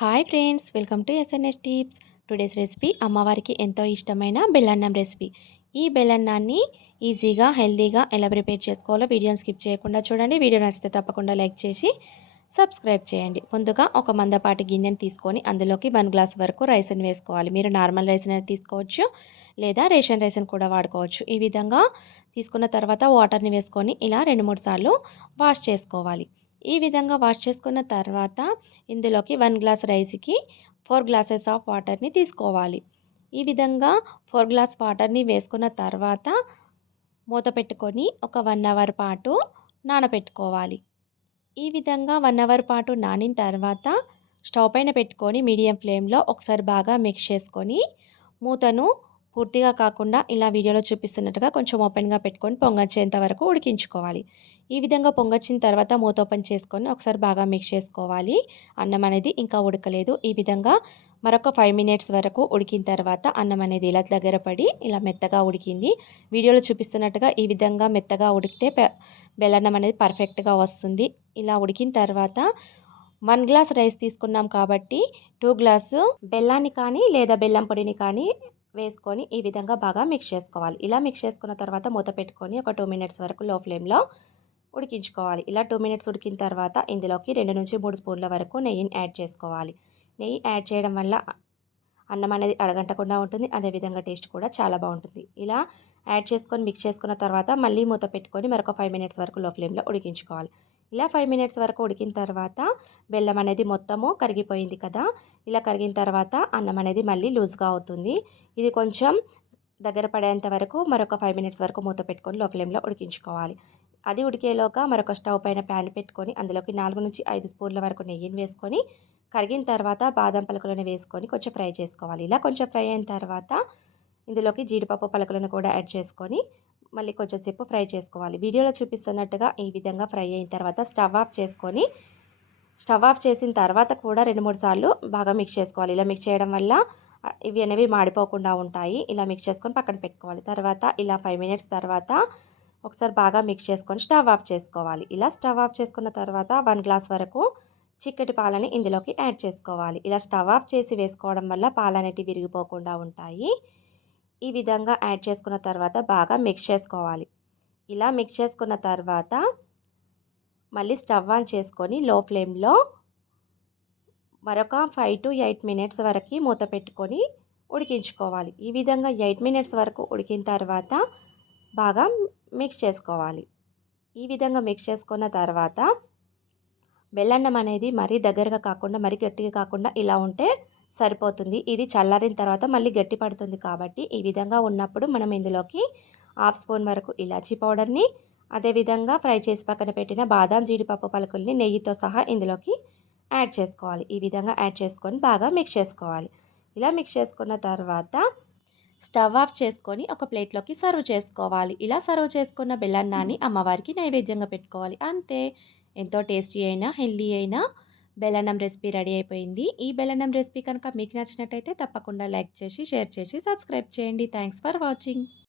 Hi friends welcome to SNS tips today's recipe అమ్మవారికి ఎంతో ఇష్టమైన బెల్లన్నం రెసిపీ ఈ బెల్లన్నాన్ని ఈజీగా హెల్తీగా ఎలా ప్రిపేర్ చేసుకోవాలో వీడియోని స్కిప్ చేయకుండా చూడండి. వీడియో నచ్చితే తప్పకుండా లైక్ చేసి సబ్స్క్రైబ్ చేయండి. ముందుగా ఒక మందపాటి గిన్నెని తీసుకొని అందులోకి వన్ గ్లాస్ వరకు రైస్ని వేసుకోవాలి. మీరు నార్మల్ రైస్ అనేది తీసుకోవచ్చు లేదా రేషన్ రైస్ని కూడా వాడుకోవచ్చు. ఈ విధంగా తీసుకున్న తర్వాత వాటర్ని వేసుకొని ఇలా రెండు మూడు సార్లు వాష్ చేసుకోవాలి. ఈ విధంగా వాష్ చేసుకున్న తర్వాత ఇందులోకి వన్ గ్లాస్ రైస్కి ఫోర్ గ్లాసెస్ ఆఫ్ వాటర్ని తీసుకోవాలి. ఈ విధంగా ఫోర్ గ్లాస్ వాటర్ని వేసుకున్న తర్వాత మూత పెట్టుకొని ఒక వన్ అవర్ పాటు నానబెట్టుకోవాలి. ఈ విధంగా వన్ అవర్ పాటు నానిన తర్వాత స్టవ్ పైన పెట్టుకొని మీడియం ఫ్లేమ్లో ఒకసారి బాగా మిక్స్ చేసుకొని మూతను పూర్తిగా కాకుండా ఇలా వీడియోలో చూపిస్తున్నట్టుగా కొంచెం ఓపెన్గా పెట్టుకొని పొంగచ్చేంత వరకు ఉడికించుకోవాలి. ఈ విధంగా పొంగొచ్చిన తర్వాత మూత ఓపెన్ చేసుకొని ఒకసారి బాగా మిక్స్ చేసుకోవాలి. అన్నం అనేది ఇంకా ఉడకలేదు. ఈ విధంగా మరొక ఫైవ్ మినిట్స్ వరకు ఉడికిన తర్వాత అన్నం అనేది ఇలా దగ్గర పడి ఇలా మెత్తగా ఉడికింది. వీడియోలో చూపిస్తున్నట్టుగా ఈ విధంగా మెత్తగా ఉడికితే బెల్లన్నం అనేది పర్ఫెక్ట్గా వస్తుంది. ఇలా ఉడికిన తర్వాత వన్ గ్లాస్ రైస్ తీసుకున్నాం కాబట్టి టూ గ్లాసు బెల్లాన్ని కానీ లేదా బెల్లం పొడిని కానీ వేసుకొని ఈ విధంగా బాగా మిక్స్ చేసుకోవాలి. ఇలా మిక్స్ చేసుకున్న తర్వాత మూత పెట్టుకొని ఒక టూ మినిట్స్ వరకు లో ఫ్లేమ్లో ఉడికించుకోవాలి. ఇలా టూ మినిట్స్ ఉడికిన తర్వాత ఇందులోకి రెండు నుంచి మూడు స్పూన్ల వరకు నెయ్యిని యాడ్ చేసుకోవాలి. నెయ్యి యాడ్ చేయడం వల్ల అన్నం అనేది అడగంటకుండా ఉంటుంది. అదేవిధంగా టేస్ట్ కూడా చాలా బాగుంటుంది. ఇలా యాడ్ చేసుకొని మిక్స్ చేసుకున్న తర్వాత మళ్ళీ మూత పెట్టుకొని మరొక ఫైవ్ మినిట్స్ వరకు లో ఫ్లేమ్లో ఉడికించుకోవాలి. ఇలా ఫైవ్ మినిట్స్ వరకు ఉడికిన తర్వాత బెల్లం అనేది మొత్తము కరిగిపోయింది కదా? ఇలా కరిగిన తర్వాత అన్నం అనేది మళ్ళీ లూజ్గా అవుతుంది. ఇది కొంచెం దగ్గర పడేంత వరకు మరొక ఫైవ్ మినిట్స్ వరకు మూత పెట్టుకొని లో ఫ్లేమ్లో ఉడికించుకోవాలి. అది ఉడికేలోగా మరొక స్టవ్ పైన ప్యాన్ పెట్టుకొని అందులోకి నాలుగు నుంచి ఐదు స్పూన్ల వరకు నెయ్యిని వేసుకొని కరిగిన తర్వాత బాదం పలుకులను వేసుకొని కొంచెం ఫ్రై చేసుకోవాలి. ఇలా కొంచెం ఫ్రై అయిన తర్వాత ఇందులోకి జీడిపప్పు పలుకులను కూడా యాడ్ చేసుకొని మళ్ళీ కొంచెంసేపు ఫ్రై చేసుకోవాలి. వీడియోలో చూపిస్తున్నట్టుగా ఈ విధంగా ఫ్రై అయిన తర్వాత స్టవ్ ఆఫ్ చేసుకొని స్టవ్ ఆఫ్ చేసిన తర్వాత కూడా రెండు మూడు సార్లు బాగా మిక్స్ చేసుకోవాలి. ఇలా మిక్స్ చేయడం వల్ల ఇవి అనేవి మాడిపోకుండా ఉంటాయి. ఇలా మిక్స్ చేసుకొని పక్కన పెట్టుకోవాలి. తర్వాత ఇలా ఫైవ్ మినిట్స్ తర్వాత ఒకసారి బాగా మిక్స్ చేసుకొని స్టవ్ ఆఫ్ చేసుకోవాలి. ఇలా స్టవ్ ఆఫ్ చేసుకున్న తర్వాత వన్ గ్లాస్ వరకు చిక్కటి పాలని ఇందులోకి యాడ్ చేసుకోవాలి. ఇలా స్టవ్ ఆఫ్ చేసి వేసుకోవడం వల్ల పాలు అనేటివి విరిగిపోకుండా ఉంటాయి. ఈ విధంగా యాడ్ చేసుకున్న తర్వాత బాగా మిక్స్ చేసుకోవాలి. ఇలా మిక్స్ చేసుకున్న తర్వాత మళ్ళీ స్టవ్ ఆన్ చేసుకొని లో ఫ్లేమ్లో మరొక ఫైవ్ టు ఎయిట్ మినిట్స్ వరకు మూత పెట్టుకొని ఉడికించుకోవాలి. ఈ విధంగా ఎయిట్ మినిట్స్ వరకు ఉడికిన తర్వాత బాగా మిక్స్ చేసుకోవాలి. ఈ విధంగా మిక్స్ చేసుకున్న తర్వాత బెల్లన్నం అనేది మరీ దగ్గరగా కాకుండా మరీ గట్టిగా కాకుండా ఇలా ఉంటే సరిపోతుంది. ఇది చల్లారిన తర్వాత మళ్ళీ గట్టి పడుతుంది కాబట్టి ఈ విధంగా ఉన్నప్పుడు మనం ఇందులోకి హాఫ్ స్పూన్ వరకు ఇలాచీ పౌడర్ని అదేవిధంగా ఫ్రై చేసి పక్కన పెట్టిన బాదాం జీడిపప్పు పలుకుల్ని నెయ్యితో సహా ఇందులోకి యాడ్ చేసుకోవాలి. ఈ విధంగా యాడ్ చేసుకొని బాగా మిక్స్ చేసుకోవాలి. ఇలా మిక్స్ చేసుకున్న తర్వాత స్టవ్ ఆఫ్ చేసుకొని ఒక ప్లేట్లోకి సర్వ్ చేసుకోవాలి. ఇలా సర్వ్ చేసుకున్న బెల్లన్నాన్ని అమ్మవారికి నైవేద్యంగా పెట్టుకోవాలి. అంతే. ఎంతో టేస్టీ అయినా హెల్దీ అయినా బెల్లన్నం రెసిపీ రెడీ అయిపోయింది. ఈ బెల్లన్నం రెసిపీ కనుక మీకు నచ్చినట్టయితే తప్పకుండా లైక్ చేసి షేర్ చేసి సబ్స్క్రైబ్ చేయండి. Thanks for watching.